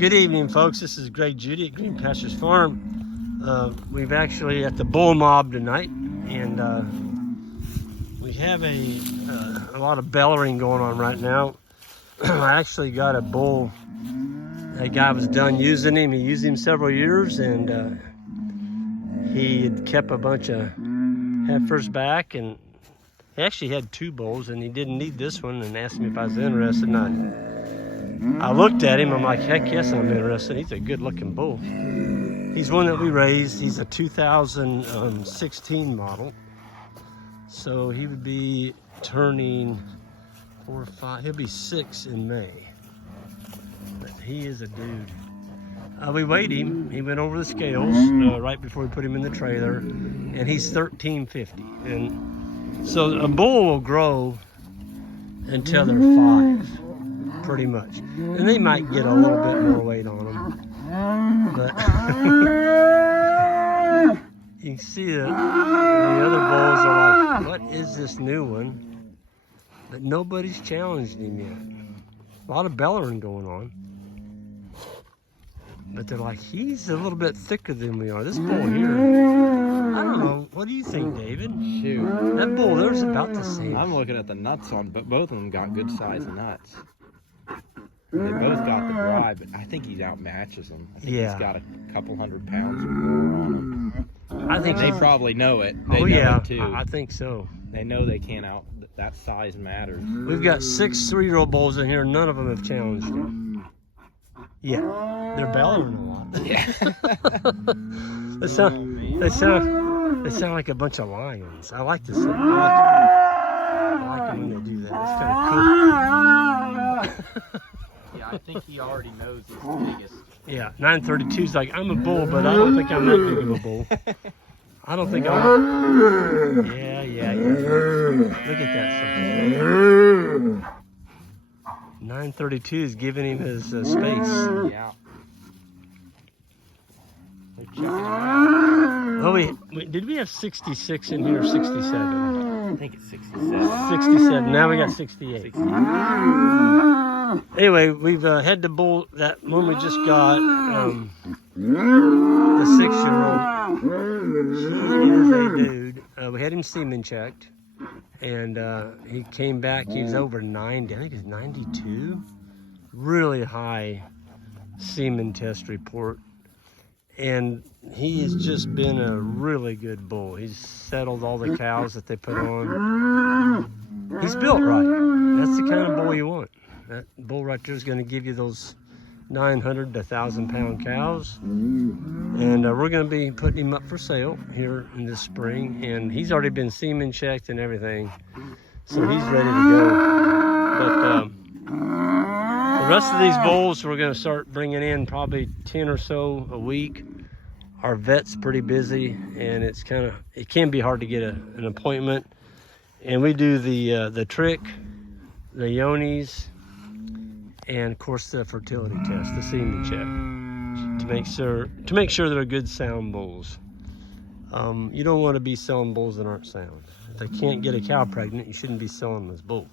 Good evening, folks. This is Greg Judy at Green Pastures Farm. We've actually at the bull mob tonight, and we have a lot of bellowing going on right now. I actually got a bull. That guy was done using him. He used him several years, and he had kept a bunch of heifers back, and he actually had two bulls, and he didn't need this one, and asked me if I was interested. And I looked at him, I'm like, heck yes, I'm interested. He's a good looking bull. He's one that we raised. He's a 2016 model. So he would be turning 4 or 5, he'll be 6 in May. But he is a dude. We weighed him, he went over the scales right before we put him in the trailer, and he's 1350. And so a bull will grow until they're 5. Pretty much, and they might get a little bit more weight on them, but you can see that the other bulls are like, what is this new one? But nobody's challenged him yet. A lot of bellowing going on, but they're like, he's a little bit thicker than we are. This bull here, I don't know, what do you think, David? Shoot, that bull there's about the same. I'm looking at the nuts on, but both of them got good size nuts. They both got the drive, but I think he outmatches them. I think he's got a couple 100 pounds more on him. I think they probably know it. They know yeah, it too. I think so. They know they can't that size matters. We've got 6 3-year-old bulls in here. None of them have challenged him. Yeah, they're bellowing a lot. Yeah. they sound like a bunch of lions. I like this. I like it when they do that. It's kind of cool. Yeah, I think he already knows he's the biggest. Yeah, 932's like, I'm a bull, but I don't think I'm that big of a bull. I don't think I'm. Yeah. Look at that. 932 is giving him his space. Yeah. They're checking him out. Oh, did we have 66 in here or 67? I think it's 67. 67. Now we got 68. 68. Anyway, we've had the bull, that one we just got, the 6-year-old. He is a dude. We had him semen checked, and he came back. He was over 90. I think he's 92. Really high semen test report. And he has just been a really good bull. He's settled all the cows that they put on. He's built right. That's the kind of bull you want. That bull right there is going to give you those 900 to 1,000 pound cows. And we're going to be putting him up for sale here in this spring. And he's already been semen checked and everything. So he's ready to go. But the rest of these bulls we're going to start bringing in probably 10 or so a week. Our vet's pretty busy, and it can be hard to get an appointment. And we do the trick, the yonis, and of course the fertility test, the semen check, to make sure they're good sound bulls. You don't want to be selling bulls that aren't sound. If they can't get a cow pregnant, you shouldn't be selling them as bull.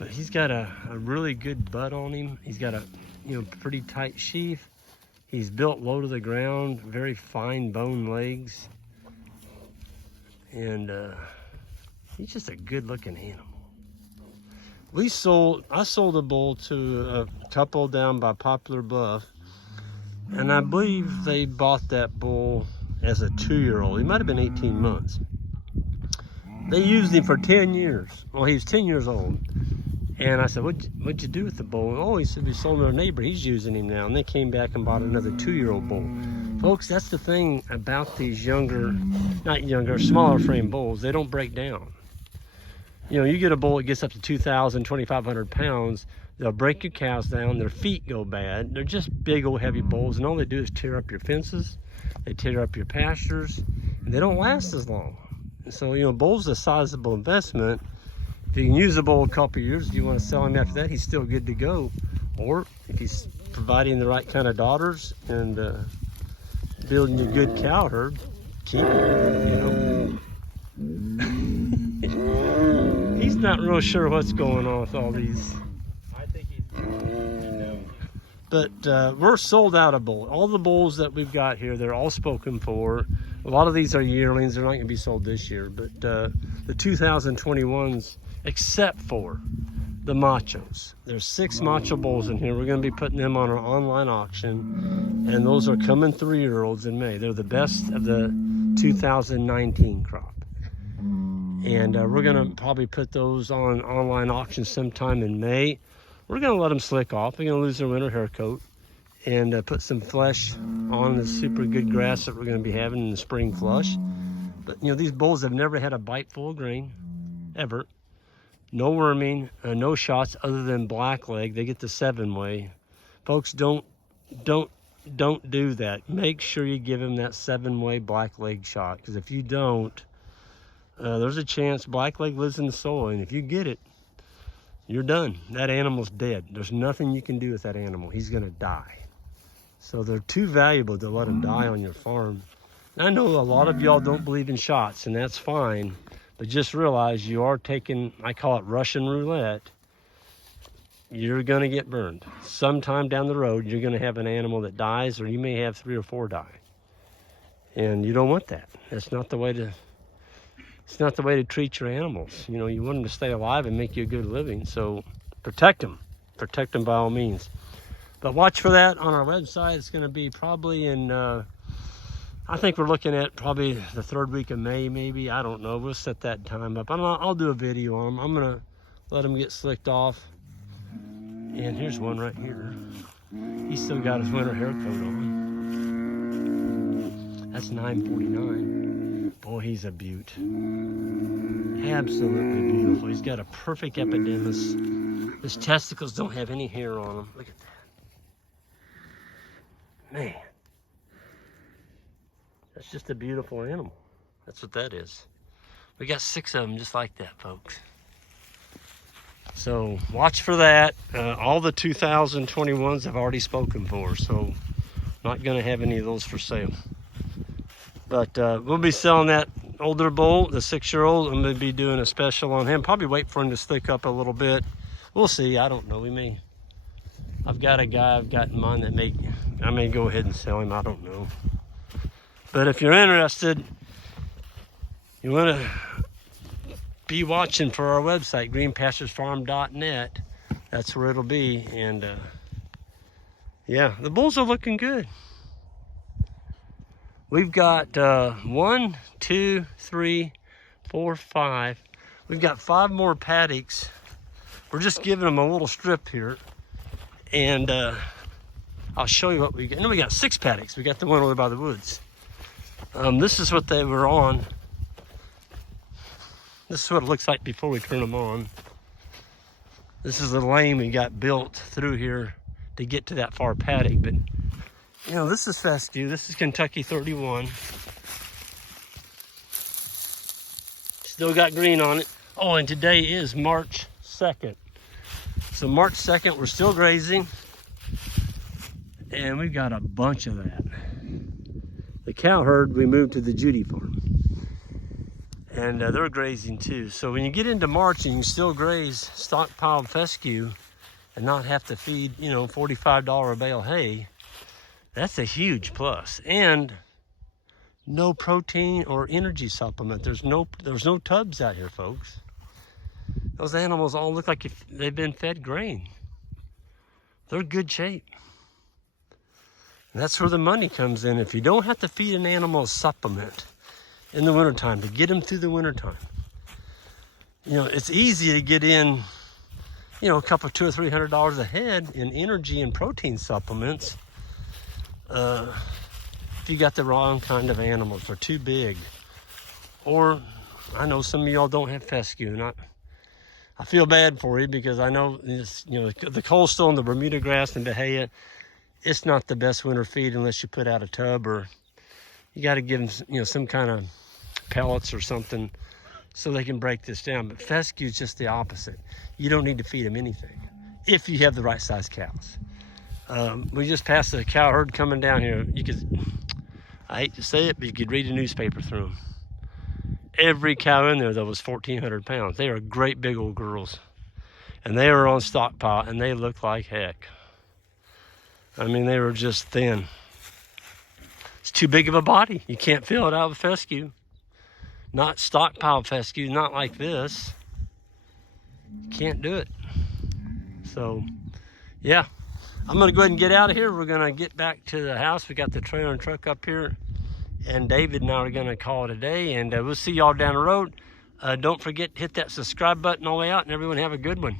But he's got a really good butt on him. He's got a pretty tight sheath. He's built low to the ground, very fine bone legs, and he's just a good looking animal. I sold a bull to a couple down by Poplar Bluff, and I believe they bought that bull as a 2-year-old. He might have been 18 months. They used him for 10 years. Well, he was 10 years old. And I said, what'd you do with the bull? Oh, he said, we sold him to our neighbor. He's using him now. And they came back and bought another 2-year-old bull. Folks, that's the thing about these smaller frame bulls. They don't break down. You get a bull that gets up to 2,000, 2,500 pounds, they'll break your cows down, their feet go bad. They're just big old heavy bulls, and all they do is tear up your fences, they tear up your pastures, and they don't last as long. And so, bull's a sizable investment. If you can use a bull a couple of years, if you want to sell him after that, he's still good to go. Or if he's providing the right kind of daughters and building a good cow herd, keep him, He's not real sure what's going on with all these. I think he's But we're sold out of bulls. All the bulls that we've got here, they're all spoken for. A lot of these are yearlings. They're not going to be sold this year. But the 2021s, except for the machos. There's 6 macho bulls in here. We're going to be putting them on our online auction. And those are coming 3-year-olds in May. They're the best of the 2019 crop. And we're going to probably put those on online auction sometime in May. We're going to let them slick off. They're going to lose their winter hair coat and put some flesh on the super good grass that we're going to be having in the spring flush. But, you know, these bulls have never had a bite full of grain, ever. No worming, no shots other than blackleg. They get the 7-way. Folks, don't do that. Make sure you give them that 7-way blackleg shot, because if you don't, there's a chance blackleg lives in the soil, and if you get it, you're done. That animal's dead. There's nothing you can do with that animal. He's gonna die. So they're too valuable to let him die on your farm. And I know a lot of y'all don't believe in shots, and that's fine, but just realize you are taking, I call it Russian roulette. You're gonna get burned. Sometime down the road, you're gonna have an animal that dies, or you may have 3 or 4 die. And you don't want that. That's not the way to, it's not the way to treat your animals. You know, you want them to stay alive and make you a good living. So protect them by all means. But watch for that on our website. It's going to be probably in, I think we're looking at probably the 3rd week of May, maybe. I don't know. We'll set that time up. I'll do a video on them. I'm going to let them get slicked off. And here's one right here. He's still got his winter hair coat on. That's $9.49. Boy, he's a beaut. Absolutely beautiful. He's got a perfect epidermis. His testicles don't have any hair on them. Look at that. Man. That's just a beautiful animal. That's what that is. We got 6 of them just like that, folks. So watch for that. All the 2021s I've already spoken for, so not going to have any of those for sale. But we'll be selling that older bull, the 6-year-old. I'm going to be doing a special on him. Probably wait for him to stick up a little bit. We'll see. I don't know. We may. I've got a guy I've got in mind that I may go ahead and sell him. I don't know. But if you're interested, you want to be watching for our website, greenpasturesfarm.net. That's where it'll be. And yeah, the bulls are looking good. We've got 1, 2, 3, 4, 5. We've got 5 more paddocks. We're just giving them a little strip here. And I'll show you what we got. And then we got 6 paddocks. We got the one over by the woods. This is what they were on. This is what it looks like before we turn them on. This is the lane we got built through here to get to that far paddock. But you know, this is fescue. This is Kentucky 31. Still got green on it. Oh, and today is March 2nd. So March 2nd, we're still grazing. And we've got a bunch of that. The cow herd, we moved to the Judy farm. And they're grazing too. So when you get into March and you still graze stockpiled fescue and not have to feed, you know, $45 a bale hay, that's a huge plus. And no protein or energy supplement. There's no tubs out here, folks. Those animals all look like if they've been fed grain. They're in good shape. And that's where the money comes in. If you don't have to feed an animal a supplement in the wintertime to get them through the wintertime, you know, it's easy to get in, you know, a couple of $200 or $300 a head in energy and protein supplements. If you got the wrong kind of animals, or too big, or I know some of y'all don't have fescue, and I feel bad for you, because I know this, you know, the coleslaw and the Bermuda grass and Bahia, it's not the best winter feed unless you put out a tub, or you got to give them, you know, some kind of pellets or something so they can break this down. But fescue is just the opposite. You don't need to feed them anything if you have the right size cows. We just passed a cow herd coming down here. You could, I hate to say it, but you could read a newspaper through them. Every cow in there, though, was 1,400 pounds. They are great big old girls. And they are on stockpile, and they look like heck. I mean, they were just thin. It's too big of a body. You can't fill it out with fescue. Not stockpile fescue, not like this. You can't do it. So, yeah. I'm going to go ahead and get out of here. We're going to get back to the house. We got the trailer and truck up here. And David and I are going to call it a day. And we'll see y'all down the road. Don't forget to hit that subscribe button all the way out. And everyone have a good one.